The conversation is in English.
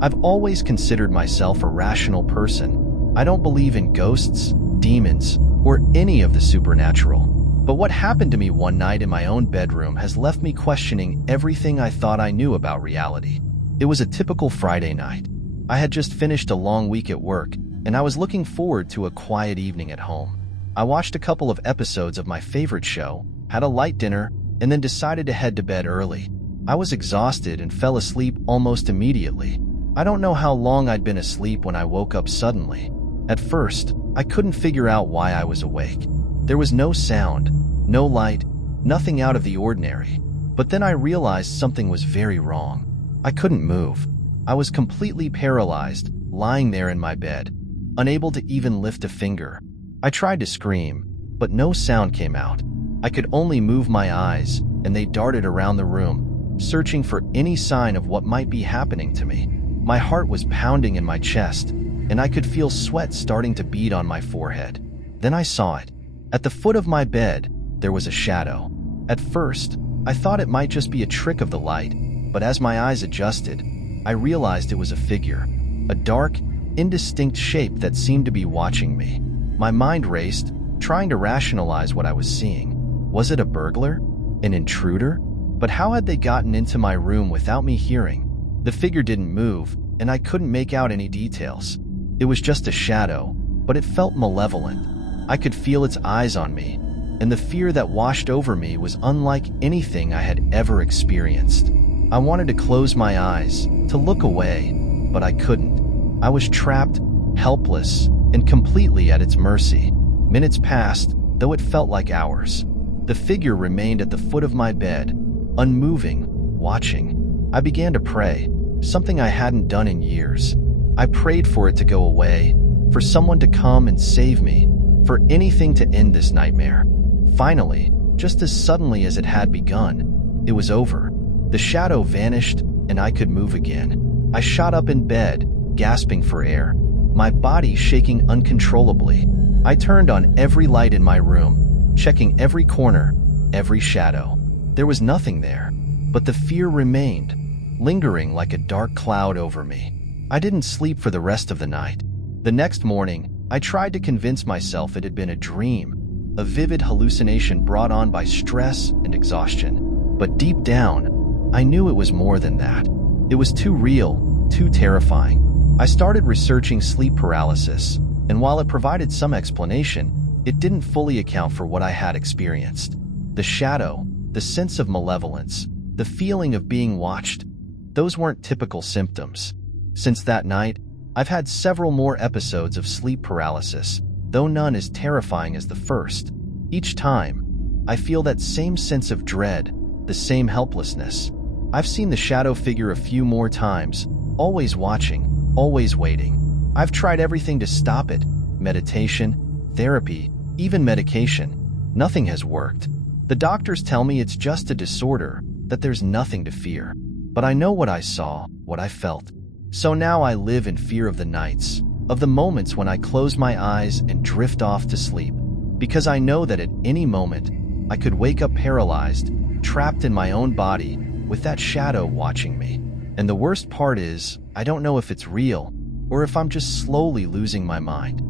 I've always considered myself a rational person. I don't believe in ghosts, demons, or any of the supernatural. But what happened to me one night in my own bedroom has left me questioning everything I thought I knew about reality. It was a typical Friday night. I had just finished a long week at work, and I was looking forward to a quiet evening at home. I watched a couple of episodes of my favorite show, had a light dinner, and then decided to head to bed early. I was exhausted and fell asleep almost immediately. I don't know how long I'd been asleep when I woke up suddenly. At first, I couldn't figure out why I was awake. There was no sound, no light, nothing out of the ordinary. But then I realized something was very wrong. I couldn't move. I was completely paralyzed, lying there in my bed, unable to even lift a finger. I tried to scream, but no sound came out. I could only move my eyes, and they darted around the room, searching for any sign of what might be happening to me. My heart was pounding in my chest, and I could feel sweat starting to bead on my forehead. Then I saw it. At the foot of my bed, there was a shadow. At first, I thought it might just be a trick of the light, but as my eyes adjusted, I realized it was a figure, a dark, indistinct shape that seemed to be watching me. My mind raced, trying to rationalize what I was seeing. Was it a burglar? An intruder? But how had they gotten into my room without me hearing? The figure didn't move, and I couldn't make out any details. It was just a shadow, but it felt malevolent. I could feel its eyes on me, and the fear that washed over me was unlike anything I had ever experienced. I wanted to close my eyes, to look away, but I couldn't. I was trapped, helpless, and completely at its mercy. Minutes passed, though it felt like hours. The figure remained at the foot of my bed, unmoving, watching. I began to pray, something I hadn't done in years. I prayed for it to go away, for someone to come and save me, for anything to end this nightmare. Finally, just as suddenly as it had begun, it was over. The shadow vanished, and I could move again. I shot up in bed, gasping for air, my body shaking uncontrollably. I turned on every light in my room, checking every corner, every shadow. There was nothing there, but the fear remained, lingering like a dark cloud over me. I didn't sleep for the rest of the night. The next morning, I tried to convince myself it had been a dream, a vivid hallucination brought on by stress and exhaustion. But deep down, I knew it was more than that. It was too real, too terrifying. I started researching sleep paralysis, and while it provided some explanation, it didn't fully account for what I had experienced. The shadow, the sense of malevolence, the feeling of being watched, those weren't typical symptoms. Since that night, I've had several more episodes of sleep paralysis, though none as terrifying as the first. Each time, I feel that same sense of dread, the same helplessness. I've seen the shadow figure a few more times, always watching, always waiting. I've tried everything to stop it, meditation, therapy, even medication. Nothing has worked. The doctors tell me it's just a disorder, that there's nothing to fear. But I know what I saw, what I felt. So now I live in fear of the nights, of the moments when I close my eyes and drift off to sleep, because I know that at any moment, I could wake up paralyzed, trapped in my own body, with that shadow watching me. And the worst part is, I don't know if it's real, or if I'm just slowly losing my mind.